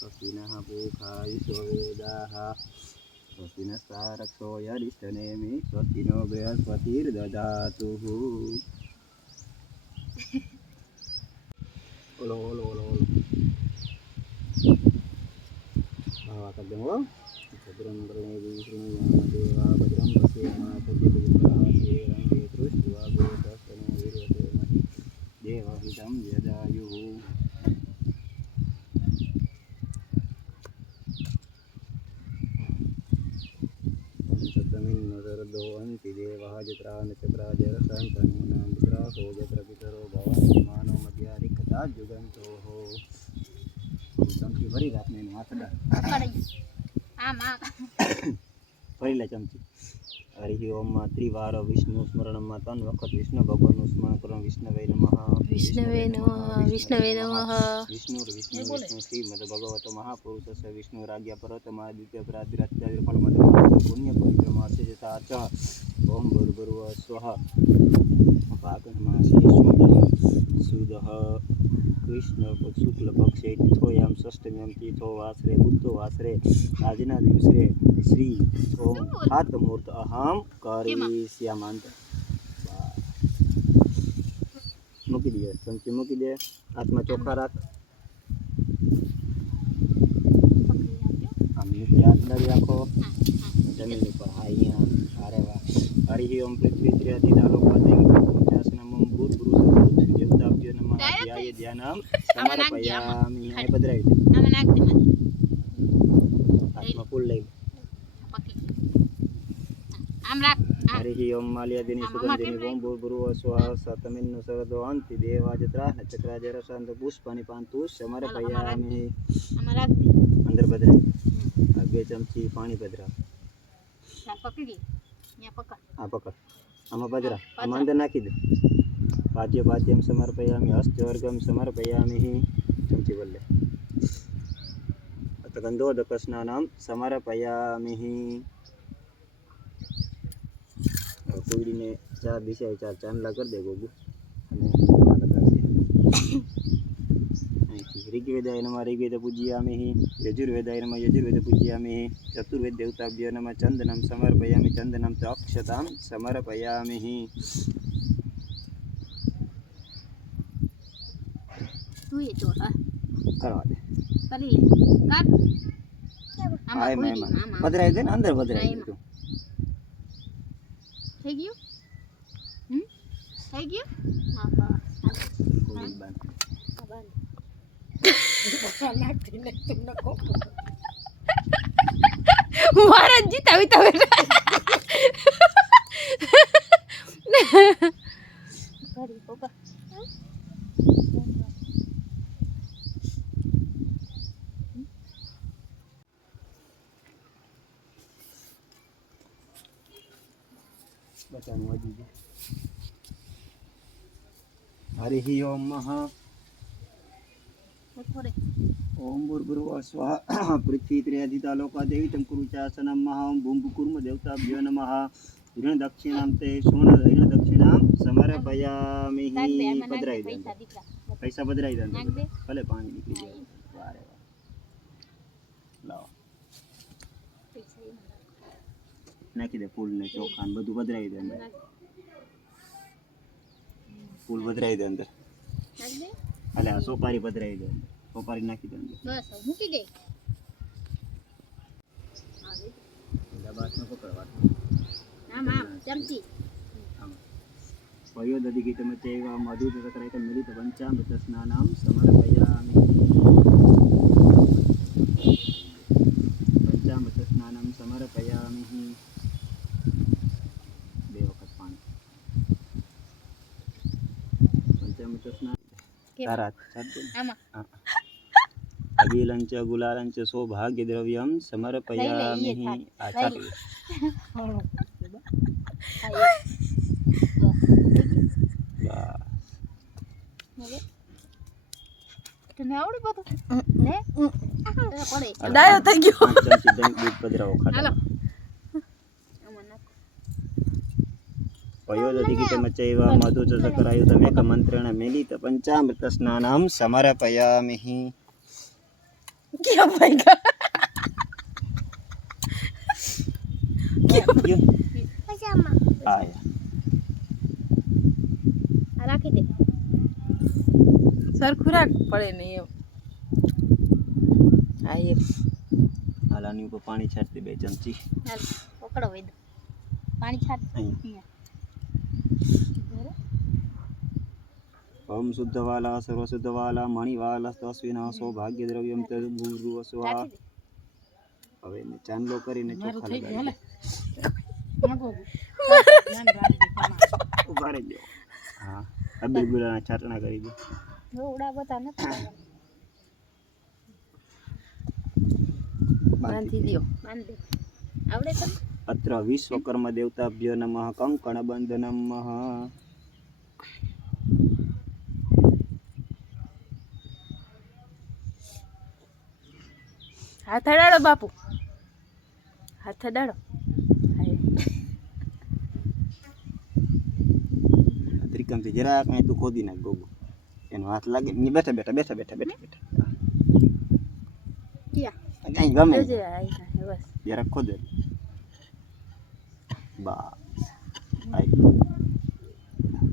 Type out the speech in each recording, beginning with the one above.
स्वस्तिनः पूषा विश्ववेदाः स्वस्ति नस्तारक्षो यरिष्ठनेमि स्वस्ति नो बृहस्पतिर्दधातु ओलो ओलो ओलो ओलो bahwa kadang भद्रं कर्णेभिः शृणुयामदेवा भद्रं पश्येमाक्षभिर्भद्राणि terus dua गोत्रस्तनोभिर्वसेमहि देवहितं यदायुः पंचतमिन् नरदो अन्ति देवः जत्रानचक्राजरसन्तनूनां पुत्रासो जत्र पितरो भवन्ति मानो मध्यारिक्तता जुगन्तोः चमची भरी रातने हाथडा भरी ला चमची हरि ओम त्रिवार विष्णु स्मरण में 3 वखत विष्णु भगवान स्मरण करो विष्णवे नमः विष्णवे नमः विष्णवे नमः विष्णु विष्णु विष्णु श्रीमद भगवत महापुरुषस्य विष्णु राज्ञा परतमा द्वितीय प्राद्रात्यादि फल मद पुण्य पवित्र मासे च ओम भूर्भुवः स्वः पाकन मासे सुदः कृष्ण शुक्ल पक्षे तिथोयाम षष्ठम्यम तिथो वासरे बुद्धो वासरे આજના દિવસે શ્રી ઓમ હાથ મૂર્ત અહમ કરીશ્યામાંત મૂકી દે ચમચી મૂકી દે હાથમાં ચોખા રાખ આમ નીચે હાથ ડાળી રાખો જમીન ઉપર હા અહીંયા અરે વાહ હરિ ઓમ પૃથ્વી ત્રિયાદિ દાલોપાદિ ચાસનમમ ભૂત પુરુષ દેવતાભ્યો નમઃ ધ્યાય ધ્યાનમ સમર્પયામિ આ પધરાવી દે આમ નાખ દે હાથમાં ફૂલ લઈ આમ રાખ હરિ ઓમ માલ્યાદિની સુગંધિની ઓમ ભૂર્ભુવઃ સ્વાહ સતમિન્નો સરદો અંતિ દેવાજત્રા નચક્રાજરસંત પુષ્પાની પાંતુ સમર્પયામિ આમ રાખ દે અંદર પધરાવી આ 2 ચમચી પાણી પધરાવ પકડી ન્યા પકડ આ પકડ આમાં પધરા આમાં અંદર નાખી દે પાદ્ય પાદ્યમ સમર્પયામિ હસ્તવર્ગમ સમર્પયામિ ચમચી બોલે ગંધોદકસ્નાનામ સમર્પયામિ કોઈડીને 4 દિશાએ 4 ચાંદલા કરી દે ગોગુ અને ऋग्वेदाय नमः ऋग्वेद पूजयामि यजुर्वेदाय नमः यजुर्वेद पूजयामि चतुर्वेद देवताभ्यो नमः चंदनं समर्पयामि चंदनं च अक्षतां समर्पयामि तू ये तो करवा दे कर ले कर आय मैं पधराई दे अंदर पधराई तू થઈ ગયું થઈ ગયું હા હા महाराज जी तभी तभी हरि ओम महा ओम भूर्भुवः स्वः पृथ्वी त्रयादितालोका देवितं कुरुचासनं महा ओम भूम कुर्म देवताभ्यो नमः ऋण दक्षिणां ते शूण ऋण दक्षिणां समर्पयामि पधराई दे पैसा पधराई दे भले पानी निकली जाए वारे वाह लाओ नाखी दे फूल ने चोखा ने બધું પધરાઈ દે અંદર फूल पधराई दे अंदर अले सोपारी पधराई दे सोपारी नाखी दे अंदर बस मूकी दे दबास में पकड़वा आम आम चमची पयो दधि की तम चैवा मधु सकरायत मिलित पंचामृत स्नानाम समर्पयामि पंचामृत स्नानाम समर्पयामि देवकत पानी पंचामृत स्नान तारात आमा अभिलंच गुलालंच सौभाग्य द्रव्यम समर्पयामि आचार्य तने आवडे બધું ને ડાયો થઈ ગયો ચમચી દૂધ પધરાવો ખાટો पयोदधिकितमचैव मधु च सकरायुधमेकमन्त्रेण मिलित पंचामृत स्नानं समर्पयामि ક્યાં ભાઈ આ રાખી દે સરખું રાખ પડે નહીં એમ હા એમ આલાની ઉપર પાણી છાંટતી 2 ચમચી હાલ પકડો વેદ પાણી છાટ અહીંયા ઓમ શુદ્ધવાલા સર્વશુદ્ધવાલા મણિવાલા તસ્વીના સૌભાગ્ય દ્રવ્યમ તદ ગુરુ સ્વા હવે એને ચાંદલો કરીને ચોખા લગાડી ઉભા રહી જાઓ હા અબીર ગુલાના છાટણા કરી દો ઉડા બતા નથી બાંધી દો બાંધી આવડે તો અત્ર વિશ્વકર્મ દેવતાભ્યો નમઃ કંકણ બંધનમ હાથ અડાડો બાપુ હાથ અડાડો ત્રિકમથી જરાક અહીં તું ખોદી નાખ ગોગો એનો હાથ લાગે ને બેઠા બેઠા બેઠા બેઠા બેઠા બેઠા અહીં ગમે બસ જરાક ખોદે બા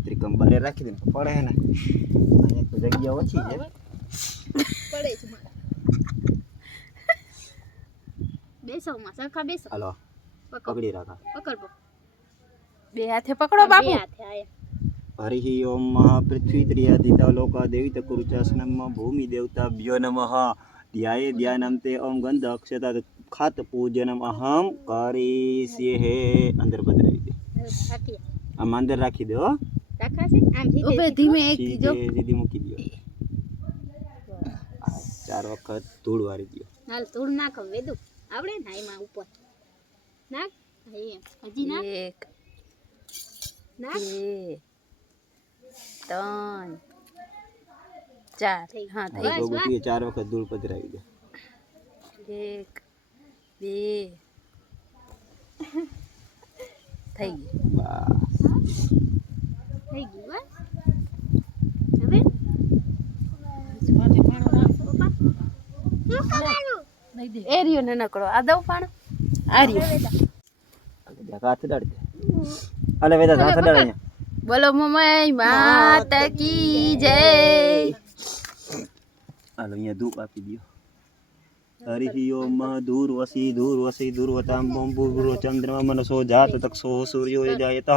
ત્રિકમ બારે રાખી દે પડે હે ને અહીંયા તો જગ્યા ઓછી છે પડે છે બેસો માં સરખા બેસો હાલો પકડી રાખા પકડ બે હાથે પકડો બાપુ બે હાથે આયા હરિ ઓમ પૃથ્વી ત્રિયાદિતા લોકા દેવિત કુરુચાસનમ ભૂમિ દેવતાભ્યો નમઃ ધ્યાયે ધ્યાનમ તે ઓમ ગંધ અક્ષતા ખાત પૂજનમ અહમ કરીષ્યે અંદર પધરાવી દે આમ અંદર રાખી દે હો રાખાશે આમ સીધે ધીમે એક જો સીધી મૂકી દો 4 વખત ધૂળ વારી દો હાલ ધૂળ નાખ વેદુ આવડે ને એમાં ઉપર નાખ હજી નાખ 1 નાખ 2 3 4 હા થઈ ગયું 4 વખત ધૂળ પધરાવી દે 1 2 થઈ ગયું બસ થઈ ગયું હવે એરિયો ને નકળો આ દઉં પાણ આર્યો હાથ ડાળ દે અલે વેદા હાથ ડાળ અહીંયા બોલો મમ્મી માતા કી જય હાલો અહીંયા ધૂપ આપી દો હરિ ઓમ ધૂર્વસી ધૂર્વતામ ભૂર્ભુવ ચંદ્રમા મનસો જાત તક્ષો સૂર્યો યજાયતઃ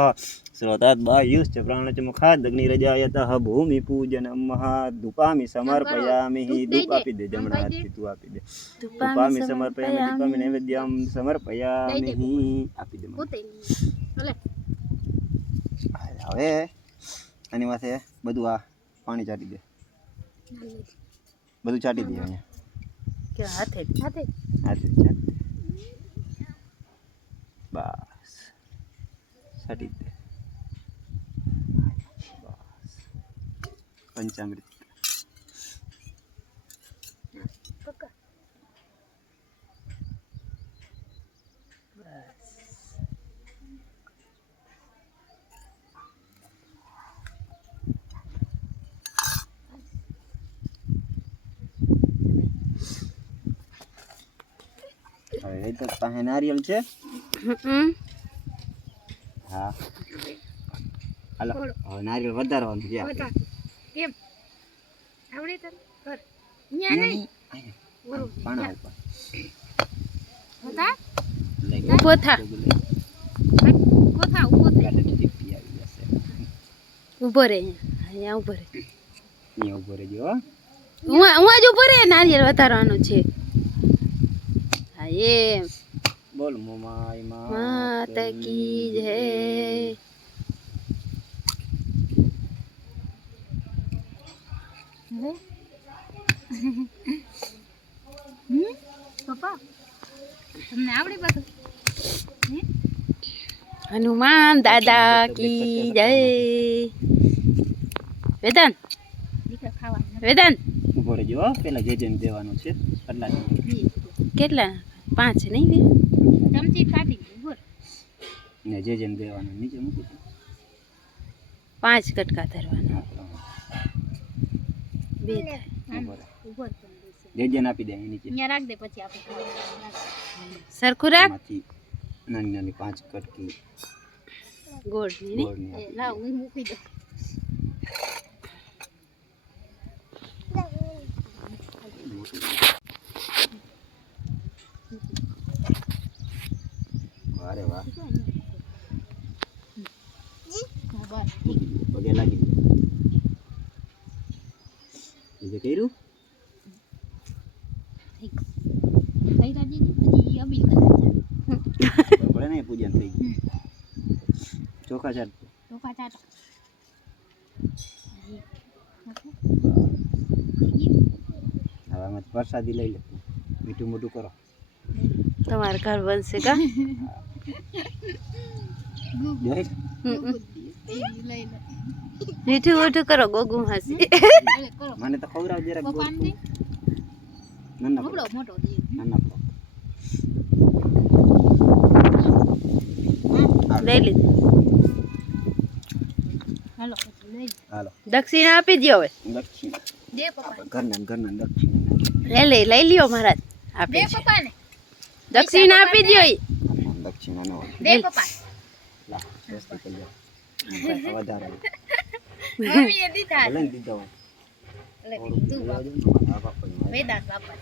સ્રોતાત બાયુશ્ચ પ્રાણચ મુખાદ અગ્નિરજાયતઃ ભૂમિ પૂજનમ મહાધૂપામિ સમર્પયામિ ધૂપ આપી દે જમણા હાથથી તું આપી દે ધૂપામિ સમર્પયામિ ધૂપામિ નૈવેદ્યમ સમર્પયામિ આપી દે હવે આની માથે બધું આ પાણી ચાટી દે બધું ચાટી દે અહીંયા કે હાથે હાથે હાથે ચાટી બસ ચાટી દે બસ પંચામૃત પકા હવે તો પાસે નારિયેલ છે હા હાલો હવે નારિયેલ વધારવાનું છે આપણે કેમ આવડે તને કર ન્યા નહીં પાણા ઉપર હતા ઊભો થા ઊભો રહે અહીંયા ઊભો રહે અહીંયા ઊભો રહેજો હું જ ઊભો રહે નારિયેળ વધારવાનું છે હા એમ બોલ મોમાઈ માતા કી જય પપ્પા તમને આવડે બધું હનુમાન દાદા કી જય વેદાંત વેદાંત ઊભો રહેજો પેલા જે જેમ દેવાનું છે એટલા કેટલા 5 નહીં બે ચમચી કાઢી બોલ ને જે જેમ દેવાનું નીચે મૂકી 5 કટકા ધરવાના બે ઊભો રહે ઉભો દેજન આપી દે એની નીચે અહીંયા રાખ દે પછી આપણે ખાવાનું. સરખું રાખ એમાંથી નાની નાની 5 કટકી ગોળની ગોળની એ આપી લાવ હું મૂકી દઉં. અરે વાહ હા, બસ. પગે લાગી બીજે કર્યું થઈ રાજી પછી અબીલ કરે પડે ને પૂજન થઈ ગયું ચોખા ચાટ ચોખા ચાટો હવે આમાં પ્રસાદી લઈ લે મીઠું મોટું કરો તમારું ઘર બનશે કા જય લઈ લે મીઠું મોઠું કરો ગોગુ હાસી કરો મને તો ખવડાવ જરાક ગોળ પપ્પાને દે. નાના મોટો મોટો દે નાના લઈ લીધું હાલો પછી લઈ લે. હાલો દક્ષિણા આપી દો હવે દક્ષિણા દે પપ્પા ઘરના દક્ષિણા લઈ લ્યો મહારાજ દે આપી છે. પપ્પાને દક્ષિણા આપી દો દક્ષિણા નો દે પપ્પા લા સસ્તી કરી દો વધારે મમ્મીએ દીધા લઈ દીધો એટલે કીધું બાપા. આ બાપા વેદાંત બાપા